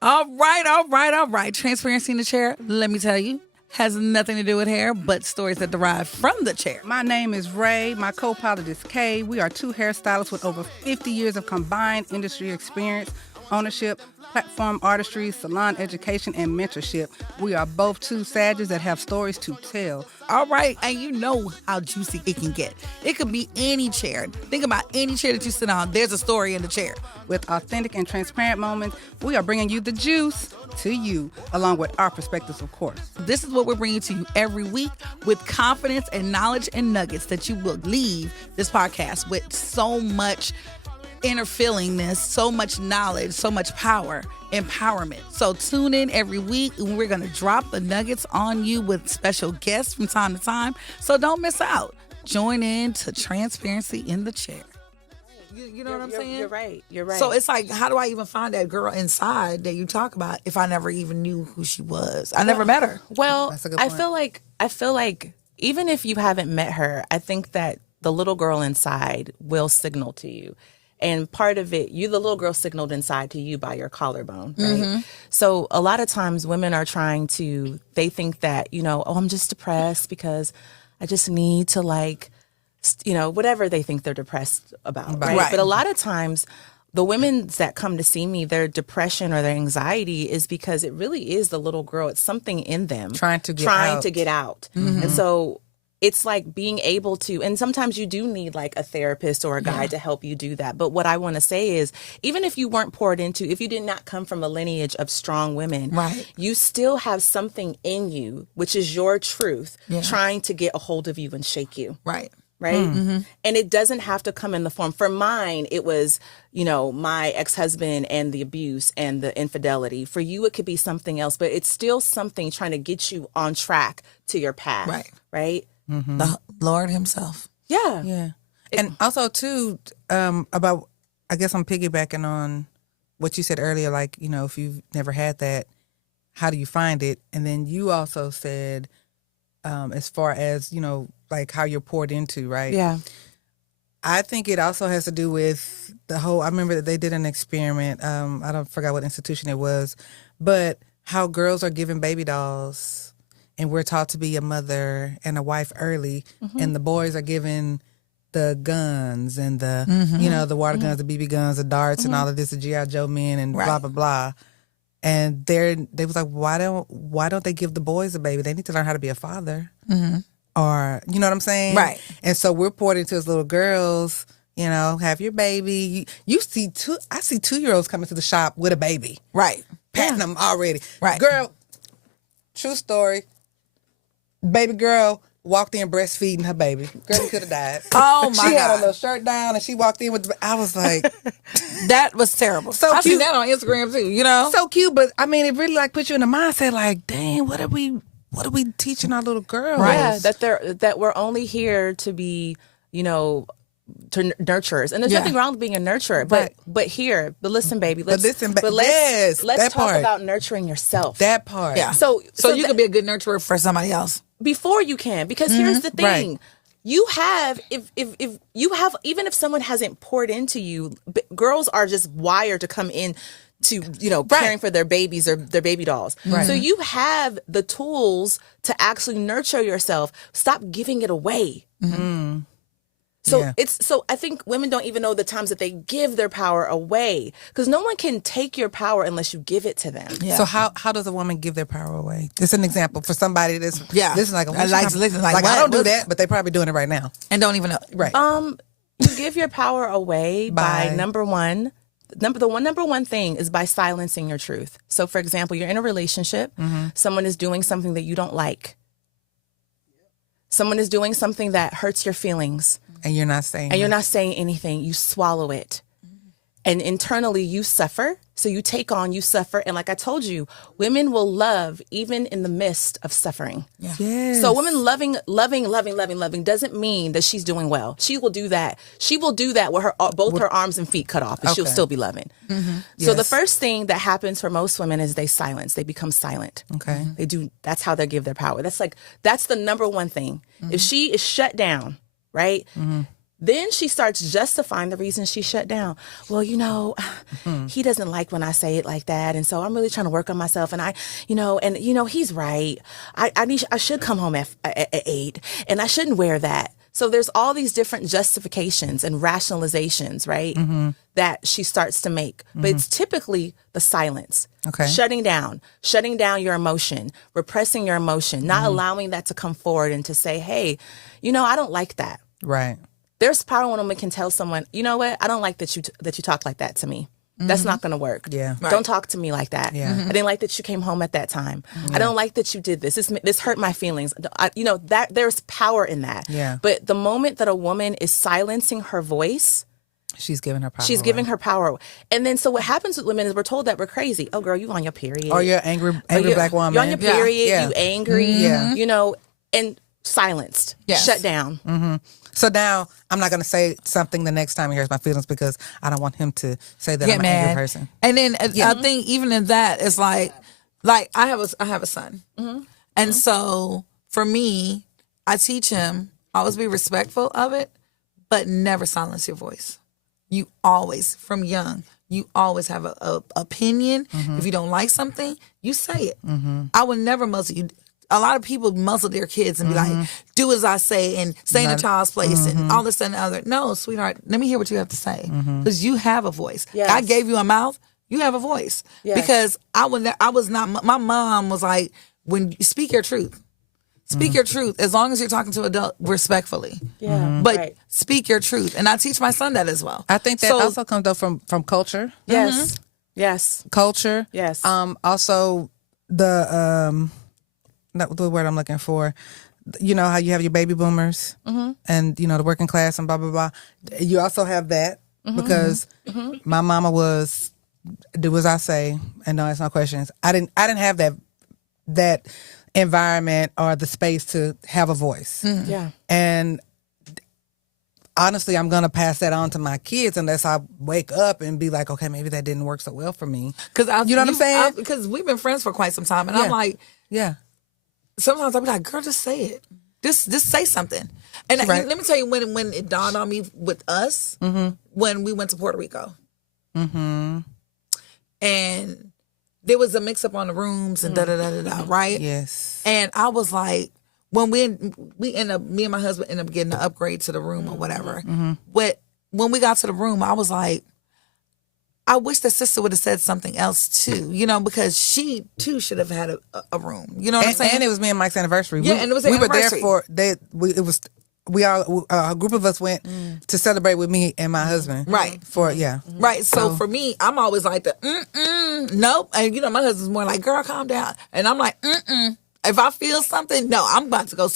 All right. Transparency in the chair, let me tell you, has nothing to do with hair, but stories that derive from the chair. My name is Rae. My co-pilot is Kay. We are two hairstylists with over 50 years of combined industry experience, ownership, platform artistry, salon education, and mentorship. We are both two sages that have stories to tell. All right, and you know how juicy it can get. It could be any chair. Think about any chair that you sit on. There's a story in the chair. With authentic and transparent moments, we are bringing you the juice to you, along with our perspectives, of course. This is what we're bringing to you every week with confidence and knowledge and nuggets that you will leave this podcast with so much inner feelingness, so much knowledge, so much power, empowerment. So tune in every week and we're going to drop the nuggets on you with special guests from time to time. So don't miss out. Join in to Transparency in the Chair. You know what I'm saying? You're right. So it's like, how do I even find that girl inside that you talk about if I never even knew who she was? I never met her. Well, That's a good I point. feel like even if you haven't met her, I think that the little girl inside will signal to you. And part of it, the little girl signaled inside to you by your collarbone, right? Mm-hmm. So a lot of times women are they think that, I'm just depressed because I just need to whatever they think they're depressed about, right? Right. But a lot of times the women that come to see me, their depression or their anxiety is because it really is the little girl. It's something in them Trying to get out. Mm-hmm. And so it's like being able to, and sometimes you do need like a therapist or a guide to help you do that. But what I want to say is, even if you weren't poured into, if you did not come from a lineage of strong women, Right. you still have something in you, which is your truth, trying to get a hold of you and shake you. Right. Right. Mm-hmm. And it doesn't have to come in the form. For mine, it was, my ex-husband and the abuse and the infidelity. For you, it could be something else, but it's still something trying to get you on track to your path. Right. Right. Mm-hmm. The Lord himself. Yeah. Yeah. And also, too, about, I guess I'm piggybacking on what you said earlier, like, if you've never had that, how do you find it? And then you also said, as far as, like how you're poured into, right? Yeah. I think it also has to do with the whole, I remember that they did an experiment. I don't forget what institution it was, but how girls are given baby dolls and we're taught to be a mother and a wife early, and the boys are given the guns and the, the water guns, the BB guns, the darts and all of this, the G.I. Joe men and blah, blah, blah. And they was like, why don't they give the boys a baby? They need to learn how to be a father. Mm-hmm. Or, you know what I'm saying? Right. And so we're poured into as little girls, have your baby. You see I see 2-year-olds coming to the shop with a baby. Right. Patting them already. Right. Girl, true story. Baby girl walked in breastfeeding her baby. Girl, could have died. Oh, my She had a God. little shirt down and she walked in with I was like, That was terrible. So I seen cute. that on Instagram too, so cute, but I mean, it really like puts you in the mindset like, dang, what are we teaching our little girls? Right. Yeah. That we're only here to be, to nurturers, and there's nothing wrong with being a nurturer, but listen, baby, let's yes, let's that talk part. about nurturing yourself. That part. Yeah. So you could be a good nurturer for somebody else. before you can, because here's the thing. Right. You have, if you have, even if someone hasn't poured into you, girls are just wired to come in to, caring for their babies or their baby dolls. Right. So you have the tools to actually nurture yourself. Stop giving it away. Mm-hmm. So Yeah. so I think women don't even know the times that they give their power away, because no one can take your power unless you give it to them. Yeah. So how does a woman give their power away? It's an example for somebody that's this is like I I don't do that, but they're probably doing it right now. And don't even know. Right. You give your power away by number one thing is by silencing your truth. So for example, you're in a relationship, someone is doing something that you don't like. Someone is doing something that hurts your feelings. And you're not saying And you're not saying anything. You swallow it. And internally you suffer. So you suffer. And like I told you, women will love even in the midst of suffering. Yeah. Yes. So women loving doesn't mean that she's doing well. She will do that. She will do that with both her arms and feet cut off, and she'll still be loving. Mm-hmm. So the first thing that happens for most women is they silence. They become silent. Okay. They do. That's how they give their power. That's the number one thing. If she is shut down, right? Then she starts justifying the reason she shut down. Well, he doesn't like when I say it like that. And so I'm really trying to work on myself. And he's right. I should come home at 8 and I shouldn't wear that. So there's all these different justifications and rationalizations, right? That she starts to make. But it's typically the silence. Okay. Shutting down your emotion, repressing your emotion, not allowing that to come forward and to say, hey, I don't like that. Right. There's power when a woman can tell someone, you know what? I don't like that you talk like that to me. That's not going to work. Yeah. Right. Don't talk to me like that. Yeah. I didn't like that you came home at that time. I don't like that you did this. This hurt my feelings. That there's power in that. Yeah. But the moment that a woman is silencing her voice, she's giving her power. she's giving her power. And then so what happens with women is we're told that we're crazy. Oh, girl, you on your period. Or you're angry black woman. You're on your period. Yeah. You angry. Yeah. And silenced. Yes. Shut down. So now I'm not going to say something the next time he hurts my feelings because I don't want him to say that I'm an angry person. And then I think even in that, it's like I have a son. And so for me, I teach him, always be respectful of it, but never silence your voice. You always, from young, you always have a opinion. If you don't like something, you say it. I would never muzzle you. A lot of people muzzle their kids and be like, do as I say and stay in a child's place and all this and the other. No, sweetheart, let me hear what you have to say. Because you have a voice. Yes. God gave you a mouth, you have a voice. Yes. Because I was not, my mom was like, when you speak your truth. Speak your truth as long as you're talking to an adult respectfully. Yeah. But Right. speak your truth. And I teach my son that as well. I think that also comes though from culture. Yes. Yes. Culture. Yes. Also not the word I'm looking for. You know how you have your baby boomers and the working class and blah blah blah. You also have that because my mama was do as I say and no ask no questions. I didn't have that environment or the space to have a voice. Yeah. And honestly, I'm gonna pass that on to my kids unless I wake up and be like, okay, maybe that didn't work so well for me. Because you know what I'm saying? Because we've been friends for quite some time, and I'm like, yeah. Sometimes I'll be like, girl, just say it. Just say something. And Right. let me tell you when it dawned on me with us, when we went to Puerto Rico. And there was a mix-up on the rooms and da-da-da-da-da, right? Yes. And I was like, when we end up, me and my husband end up getting an upgrade to the room or whatever. But when we got to the room, I was like, I wish the sister would have said something else too, because she too should have had a room. You know what I'm saying? And it was me and Mike's anniversary. Yeah, and it was an anniversary. We were there for a group of us went to celebrate with me and my husband. Right. Right. So for me, I'm always like nope. And my husband's more like, girl, calm down. And I'm like, If I feel something, no, I'm about to go.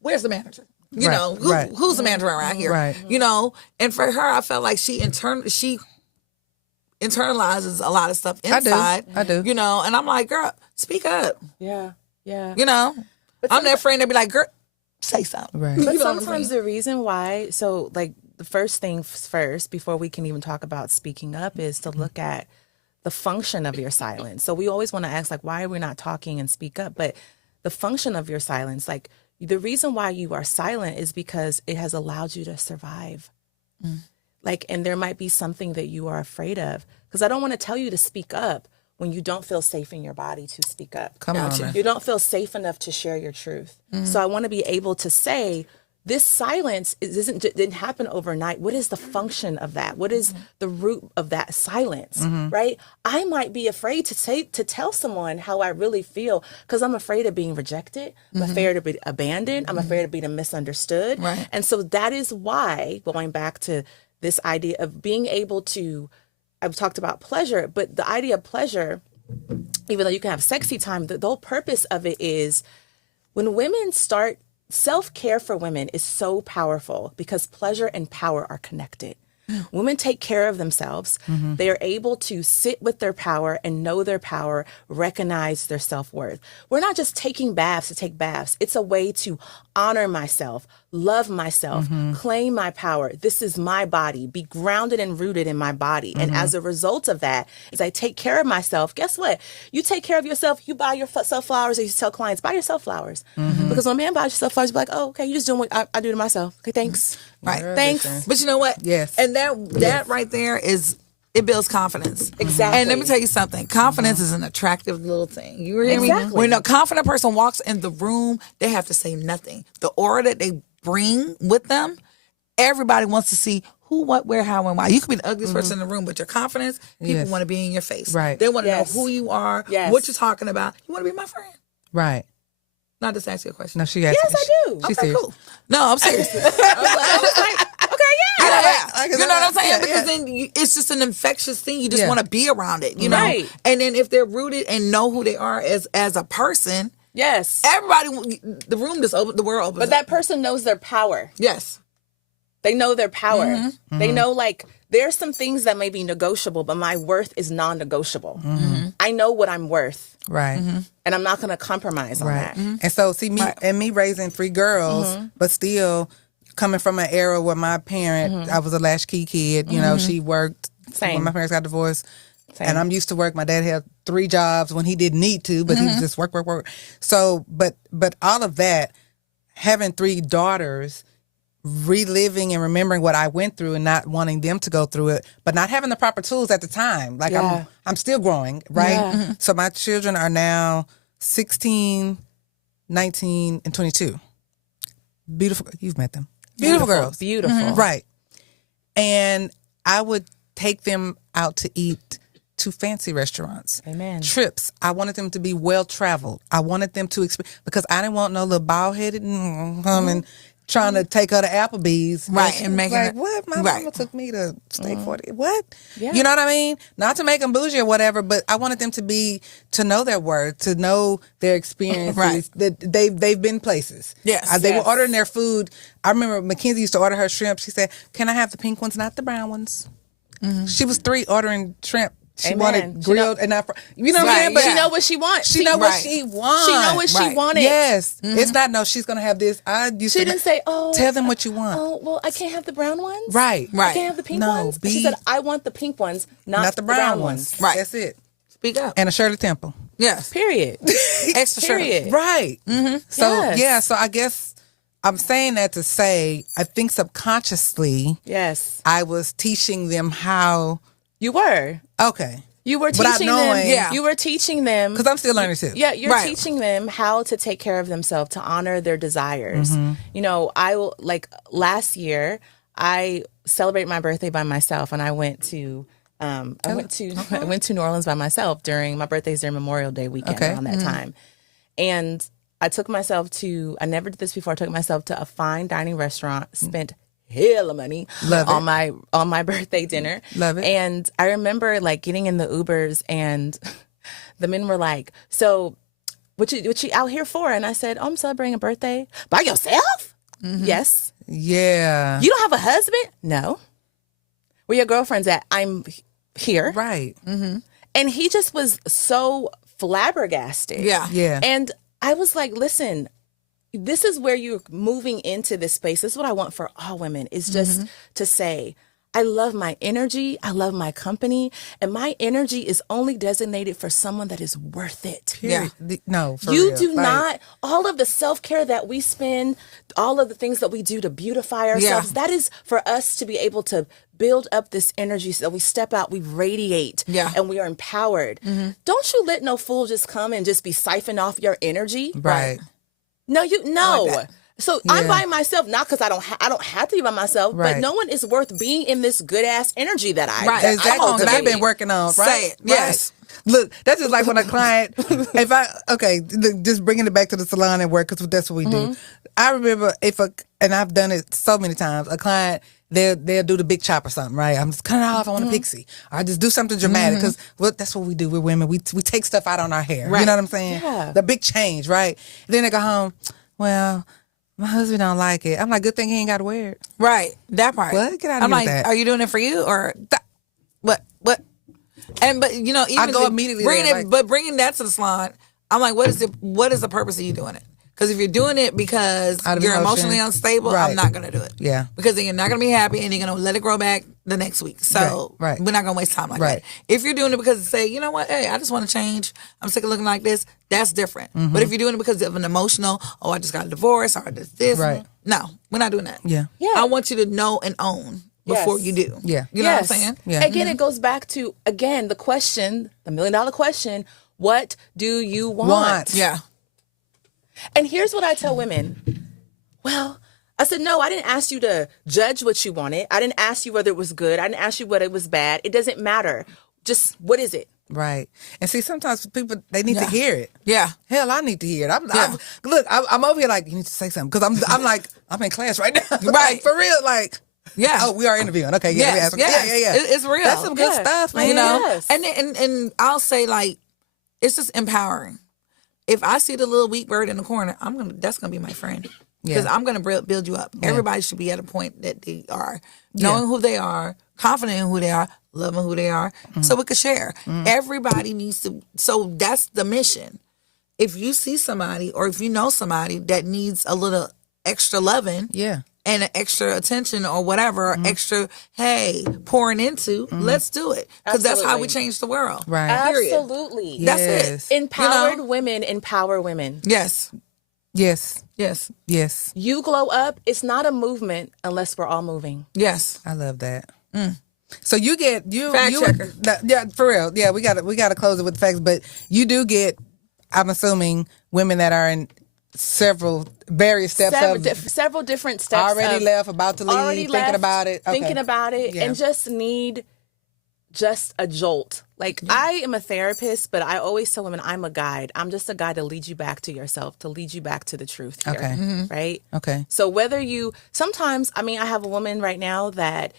Where's the manager? Who's the manager around here? Right. And for her, I felt like she internalizes a lot of stuff inside. I do. And I'm like, girl, speak up. Yeah. Yeah. I'm that friend that be like, girl, say something. Right. But sometimes the reason why, so like the first thing first, before we can even talk about speaking up, is to look at the function of your silence. So we always want to ask, like, why are we not talking and speak up? But the function of your silence, like the reason why you are silent is because it has allowed you to survive. Like, and there might be something that you are afraid of. Because I don't want to tell you to speak up when you don't feel safe in your body to speak up. Come on, man. You don't feel safe enough to share your truth. So I want to be able to say, this silence didn't happen overnight. What is the function of that? What is the root of that silence, right? I might be afraid to tell someone how I really feel because I'm afraid of being rejected. I'm afraid to be abandoned. I'm afraid of being misunderstood. Right. And so that is why, going back to this idea of being able to, I've talked about pleasure, but the idea of pleasure, even though you can have sexy time, the whole purpose of it is when women start, self-care for women is so powerful because pleasure and power are connected. Women take care of themselves. They are able to sit with their power and know their power, recognize their self-worth. We're not just taking baths to take baths. It's a way to honor myself, love myself, claim my power. This is my body. Be grounded and rooted in my body. And as a result of that, as I take care of myself, guess what? You take care of yourself. You buy yourself flowers. I used to tell clients, buy yourself flowers. Because when a man buys yourself flowers, you're like, oh, okay, you're just doing what I do to myself. Okay, thanks. Right. Thanks. But you know what? Yes. And that right there is, it builds confidence. Exactly. And let me tell you something. Confidence is an attractive little thing. You hear me? Exactly. When a confident person walks in the room, they have to say nothing. The aura that they bring with them, everybody wants to see who, what, where, how, and why. You could be the ugliest person in the room, but your confidence, people want to be in your face. Right. They want to know who you are, what you're talking about. You want to be my friend. Right. Not just ask you a question. No, she asked. Yes, I do. She's Okay, serious. cool. No, I'm serious. I was like, okay, yeah. You know what I'm saying? Because then it's just an infectious thing. You just want to be around it, you know? Right. And then if they're rooted and know who they are as a person, Yes. everybody, the room just open, the world opens But that person knows their power. Yes. They know their power. They know, like, there's some things that may be negotiable, but my worth is non-negotiable. I know what I'm worth. Right. And I'm not going to compromise on that. And so, see, me raising 3 girls, but still coming from an era where my parent, I was a latchkey kid. You know, she worked when my parents got divorced. And I'm used to work. My dad had 3 jobs when he didn't need to, but he was just work. So, but all of that, having 3 daughters, reliving and remembering what I went through and not wanting them to go through it, but not having the proper tools at the time. Like I'm still growing, right? Yeah. So my children are now 16, 19, and 22. Beautiful. You've met them. Beautiful girls. Beautiful. Right. And I would take them out to eat to fancy restaurants. Amen. Trips. I wanted them to be well traveled. I wanted them to experience, because I didn't want no little bald headed and trying to take her to Applebee's. Right. And making like, it. what? My right. mama took me to Steak 40. What? Yeah. You know what I mean? Not to make them bougie or whatever, but I wanted them to know their worth, to know their experiences. Right. That they've been places. Yes. They were Yes. ordering their food. I remember Mackenzie used to order her shrimp. She said, "Can I have the pink ones, not the brown ones?" She was 3 ordering shrimp. She Amen. wanted grilled and not, you know what Right, I mean? But She know what she wants. she know what Right. she wants. She know what she Right. wanted. Yes. It's not, no, she's going to have this. I used She to didn't say, oh. tell them what you want. Oh, well, I can't have the brown ones? Right. I Right. can't have the pink No, ones? She said, I want the pink ones, not the brown ones. Right. That's it. Speak up. And a Shirley Temple. Yes. Period. Extra shirt. Period. Right. So, Yes. so I guess I'm saying that to say, I think subconsciously Yes. I was teaching them how, You were. okay. You were Without teaching knowing. them. Yeah. You were teaching them. Because I'm still learning too. Yeah, you're Right. teaching them how to take care of themselves, to honor their desires. You know, I will, like, last year I celebrated my birthday by myself, and I went to I went to New Orleans by myself during my birthday's during Memorial Day weekend around that time. And I took myself to, I never did this before, I took myself to a fine dining restaurant, spent hell of money on my birthday dinner. Love it. And I remember, like, getting in the Ubers, and the men were like, so what you out here for? And I said, oh, I'm celebrating a birthday. By yourself? Yes. Yeah. You don't have a husband? No. Where your girlfriend's at? I'm here. Right. And he just was so flabbergasted. Yeah. Yeah. And I was like, listen, this is where you're moving into this space. This is what I want for all women, is just to say, I love my energy. I love my company. And my energy is only designated for someone that is worth it. Yeah. No, for You real. do Like, not, all of the self-care that we spend, all of the things that we do to beautify ourselves, that is for us to be able to build up this energy so that we step out, we radiate, and we are empowered. Don't you let no fool just come and just be siphoned off your energy. Right. No, So I'm by myself, not because I don't have to be by myself, but Right. no one is worth being in this good ass energy that I Right. that I Exactly. That I've cultivate. been working on. Right. Say it. Yes. Right. Look, that's just like when a client, just bringing it back to the salon and work, because that's what we do. I remember and I've done it so many times, a client, they'll do the big chop or something, right? I'm just cutting it off, I want a pixie. Or I just do something dramatic, because that's what we do. We're women. We take stuff out on our hair. Right. You know what I'm saying? Yeah. The big change, right? Then they go home, well, my husband don't like it. I'm like, good thing he ain't got to wear it. Right. That part. What? Get out of I'm here like, with that. are you doing it for you or what? But you know, even I go immediately there, bringing that to the salon, I'm like, what is the purpose of you doing it? Because if you're doing it because Out of you're emotion. emotionally unstable, Right. I'm not going to do it. Yeah. Because then you're not going to be happy and you're going to let it grow back the next week. So Right. we're not going to waste time like Right. that. If you're doing it because say, you know what, hey, I just want to change. I'm sick of looking like this. That's different. Mm-hmm. But if you're doing it because of an emotional, I just got a divorce or this. Right. No, we're not doing that. Yeah. Yeah. I want you to know and own before Yes. you do. Yeah. You know what I'm saying? Yeah. Again, it goes back to, again, the question, the $1 million question, what do you want? Yeah. And here's what I tell women. Well, I said, no, I didn't ask you to judge what you wanted. I didn't ask you whether it was good. I didn't ask you whether it was bad. It doesn't matter. Just what is it? Right. And see, sometimes people, they need to hear it. Yeah. Hell, I need to hear it. I'm over here like, you need to say something. Because I'm like, I'm in class right now. Right. Like, for real, like. Yeah. Oh, we are interviewing. Okay, yeah, Yes, yeah. It's real. That's some good Yeah. stuff, man. You know? Yes. And I'll say like, it's just empowering. If I see the little weak bird in the corner, that's gonna be my friend. Because I'm gonna build you up. Everybody should be at a point that they are knowing who they are, confident in who they are, loving who they are, so we can share. Everybody needs to. So that's the mission. If you see somebody or if you know somebody that needs a little extra loving, Yeah. and an extra attention or whatever, or extra, hey, pouring into, let's do it. Because that's how we Absolutely. change the world. Right. Period. Absolutely. That's Yes. it. Empowered women empower women. Yes. Yes. Yes. Yes. You glow up. It's not a movement unless we're all moving. Yes. I love that. So you get Fact checker. Yeah, for real. Yeah, we got to close it with the facts. But you do get, I'm assuming, women that are in various steps Several different steps. already of left, about to leave, already thinking left, about it, thinking about it, Yeah. and just need just a jolt. Like I am a therapist, but I always tell women I'm a guide. I'm just a guide to lead you back to yourself, to lead you back to the truth here, Okay. right? Okay. So whether sometimes, I mean, I have a woman right now that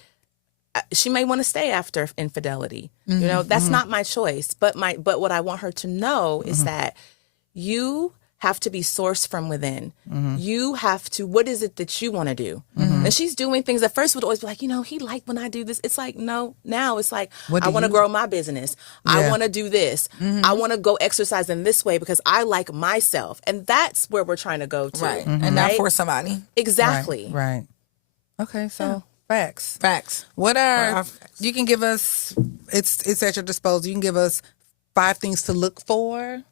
she may want to stay after infidelity. You know, that's not my choice. But what I want her to know is that you have to be sourced from within. You have to, what is it that you want to do? And she's doing things at first would always be like, he liked when I do this. It's like, no, now it's like, What I do want to you- grow my business. I Yeah. want to do this. I want to go exercise in this way because I like myself. And that's where we're trying to go to. Right. And not for somebody. Exactly. Right. Okay, so facts. Facts. What What are are facts? you can give us? It's at your disposal. You can give us 5 things to look for.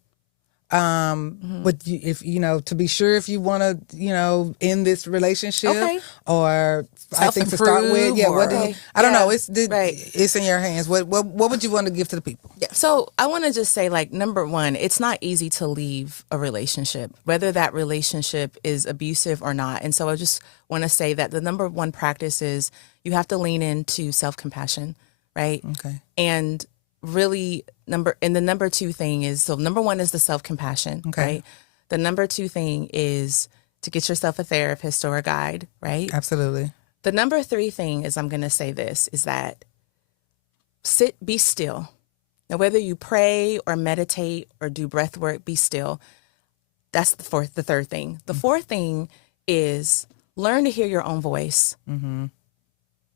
But if to be sure if you want to end this relationship Okay. or 5 things to start with. Self-improve Yeah. What do or- you? I don't Yeah. know. It's Right. it's in your hands. What would you want to give to the people? So I want to just say, like, number one, it's not easy to leave a relationship, whether that relationship is abusive or not. And so I just want to say that the number one practice is you have to lean into self-compassion, right? Okay. And really the number two thing is, so number one is the self-compassion, Okay. right? The number two thing is to get yourself a therapist or a guide, right? Absolutely. The number 3 thing is, I'm going to say this, is that be still. Now, whether you pray or meditate or do breath work, be still. That's the third thing. The fourth thing is learn to hear your own voice,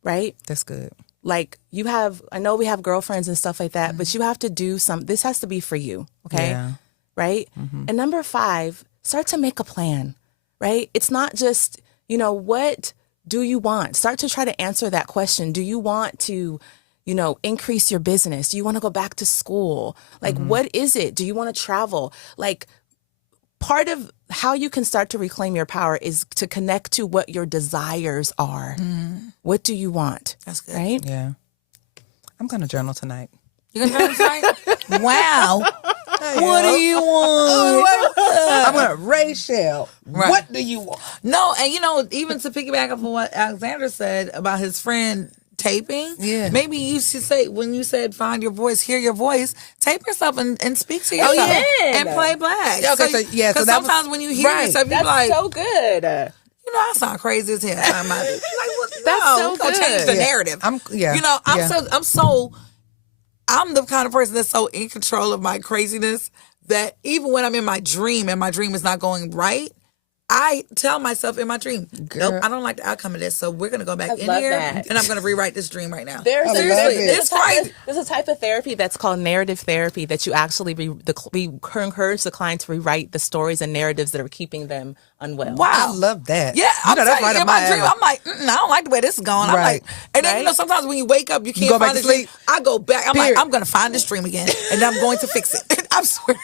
right? That's good. Like I know we have girlfriends and stuff like that, but you have to do this has to be for you, okay? Yeah. Right? And number 5, start to make a plan, right? It's not just, what do you want? Start to try to answer that question. Do you want to, increase your business? Do you want to go back to school? Like, what is it? Do you want to travel? Like, part of how you can start to reclaim your power is to connect to what your desires are. What do you want? That's good. Right? Yeah. I'm gonna journal tonight. You gonna try tonight? Wow. What do you want? I'm gonna Rachel. Right. What do you want? No, and even to piggyback off of what Alexander said about his friend taping, Yeah. maybe you should say, when you said find your voice, hear your voice, tape yourself and speak to yourself yeah. and play black. Yeah, okay, so that because was- sometimes when you hear right. yourself, you be That's like, so good. I sound crazy as hell. Like, what? That's No, so we gonna change good. the Yeah. narrative. I'm the kind of person that's so in control of my craziness that even when I'm in my dream and my dream is not going right, I tell myself in my dream, Girl. nope, I don't like the outcome of this, so we're gonna go back in love here that. and I'm gonna rewrite this dream right now. There's It's crazy. There's a type of therapy that's called narrative therapy that you actually we encourage the client to rewrite the stories and narratives that are keeping them unwell. Wow. I love that. Yeah, I'm that's telling right you, up in my my dream, alley. I'm like, I don't like the way this is going. I'm Right. like, and then, Right? sometimes when you wake up, you can't go back find to the dream. sleep. I go back. I'm Period. like, I'm going to find this dream again, and I'm going to fix it. I swear.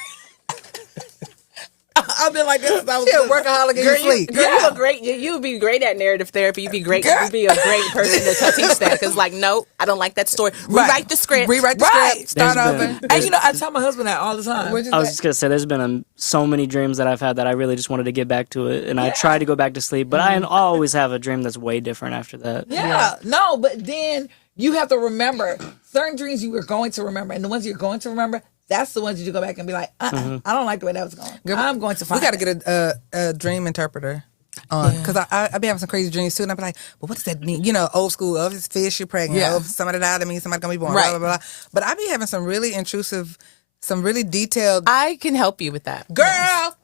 I've been like this since I was She a little. workaholic in your sleep. Girl, you look great. You would be great at narrative therapy. You'd be great. Girl. You'd be a great person to teach that. Because, like, no, I don't like that story. Right. Rewrite the script. Rewrite the Right. script. Start There's over. been- And I tell my husband that all the time. What'd you I was say? just gonna say, there's been so many dreams that I've had that I really just wanted to get back to it, and I tried to go back to sleep, but I always have a dream that's way different after that. Yeah, no, but then you have to remember certain dreams you were going to remember, and the ones you're going to remember, that's the ones you go back and be like, I don't like the way that was going. I'm going to find. We got to it. get a dream interpreter on because I be having some crazy dreams too, and I be like, well, what does that mean? You know, old school. Oh, if it's fish, you're pregnant. Yeah. Oh, if somebody died, that means somebody gonna be born. Right. Blah blah blah. But I be having some really intrusive, some really detailed. I can help you with that. Girl,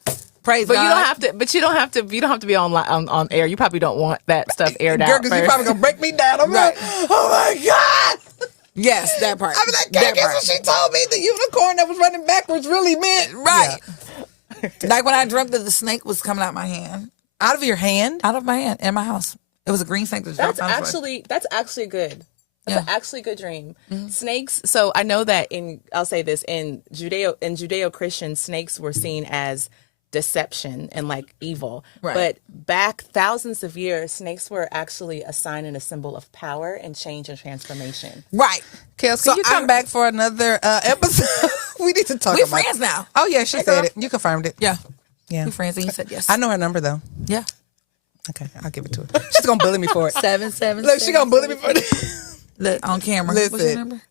Praise But God. you don't have to. But you don't have to. You don't have to be on air. You probably don't want that stuff aired girl, out because you first. probably gonna break me down. I'm Right. like, oh my god. Yes, that part. I be like, that guess what she told me? The unicorn that was running backwards really meant Right. Like when I dreamt that the snake was coming out my hand, out of your hand. out of my hand, in my house. It was a green snake that just That's dropped down. actually good. That's Yeah. actually a good dream. Snakes. So I know that I'll say this in Judeo-Christian, snakes were seen as deception and like evil. Right. But back thousands of years, snakes were actually a sign and a symbol of power and change and transformation. Right. Kels, So can you come back for another episode? We need to talk We're about friends now. Oh yeah, she said it. You confirmed it. Yeah. Yeah. We're friends, and you said yes. I know her number though. Yeah. Okay, I'll give it to her. She's gonna bully me for it. 777. Look, she gonna bully me for it. Look on camera. What's your Listen. number?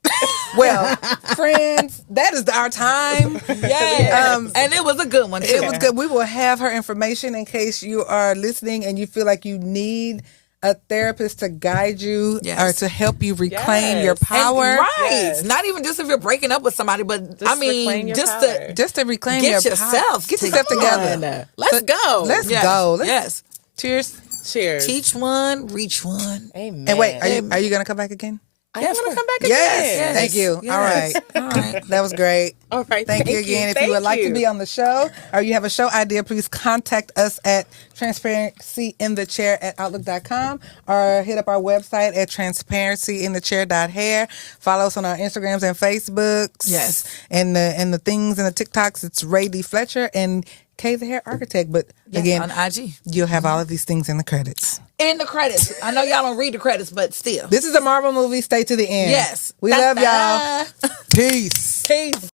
Well, friends, that is our time. Yeah. And it was a good one. It was good. We will have her information in case you are listening and you feel like you need a therapist to guide you Yes. or to help you reclaim your Yes. power. And, right. Yes. Not even just if you're breaking up with somebody, but Just I mean, reclaim your just power. to Just to reclaim Get your yourself power. Get yourself together. together. Let's go. Let's Yes. go. Let's, Yes. Cheers. Cheers. Teach one, reach one. Amen. And wait, are you gonna come back again? I Yes, want to sir. come back Yes. again. Thank you. Yes. All right. All right. That was great. All right. Thank you again. If you would like to be on the show or you have a show idea, please contact us at transparencyinthechair@outlook.com or hit up our website at transparencyinthechair.hair. Follow us on our Instagrams and Facebooks. Yes. And the things and the TikToks. It's Ray D. Fletcher and Kay the Hair Architect. But again, on IG. you'll have all of these things in the credits. In the credits. I know y'all don't read the credits, but still. This is a Marvel movie. Stay to the end. Yes. We love y'all. Da-da. Peace. Peace.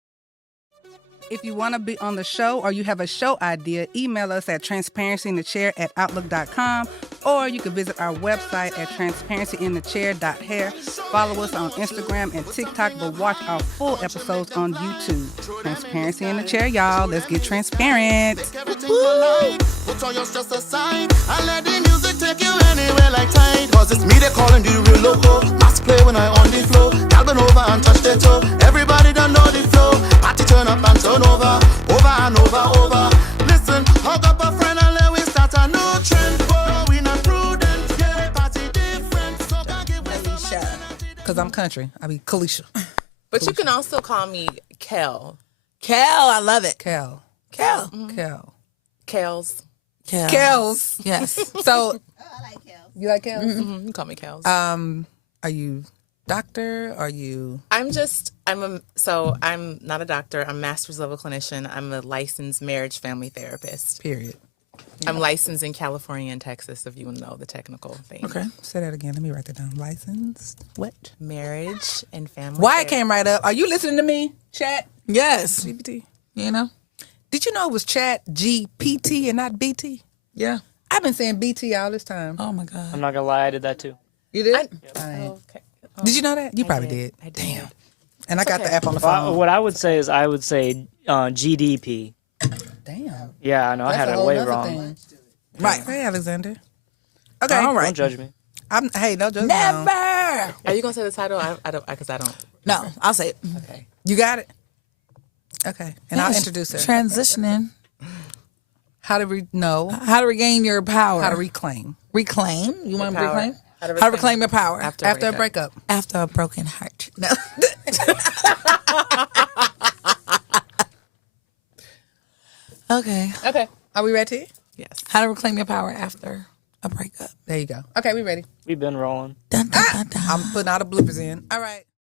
If you want to be on the show or you have a show idea, email us at transparencyinthechair@outlook.com or you can visit our website at transparencyinthechair.hair. Follow us on Instagram and TikTok, but watch our full episodes on YouTube. Transparency in the Chair, y'all. Let's get transparent. Put all your stress aside and let the music take you anywhere like tide. Cause it's me they calling the real loco. Mass play when I on the flow. Gal bend over and touch their toe. Everybody don't know the flow. Party turn up and turn over. Over and over. Listen, hug up a friend and let we start a new trend. Oh, we not prudent. Yeah, party different. So can't give way some Because I'm country. I be Kelisha. But you can also call me Kel. Kel, I love it. Kel. Kel. Kel. Kels. Kel. Kels. Yes. So, you like Kels? You can call me Kels. Are you doctor? Are you... I'm not a doctor. I'm a master's level clinician. I'm a licensed marriage family therapist. Period. I'm licensed in California and Texas, if you want to know the technical thing. Okay. Say that again. Let me write that down. Licensed. What? Marriage and family Why it therapy. came right up? Are you listening to me, chat? Yes. GPT. You know? Did you know it was chat GPT and not BT? Yeah. I've been saying BT all this time. Oh my God. I'm not gonna lie, I did that too. You did? Okay. Did you know that? You probably did. I did. Damn. And I got the okay. app on the Well, phone. what I would say is GDP. Damn. Yeah, I know I had it way wrong. Right. Hey, Alexander. Okay. All Don't right. judge me. Hey, no judgment. Never. Are you gonna say the title? I don't, because I don't. No, I'll say it. Okay. You got it? Okay. And I'll Yes. introduce her. Transitioning. How to How to regain your power. How to reclaim. Reclaim. You want to power. reclaim? How to How to reclaim your power. After After a breakup. After a broken heart. No. Okay. Okay. Are we ready? Yes. How to reclaim your power after a breakup. There you go. Okay, we ready. We've been rolling. Dun, dun, dun, dun. I'm putting all the bloopers in. All right.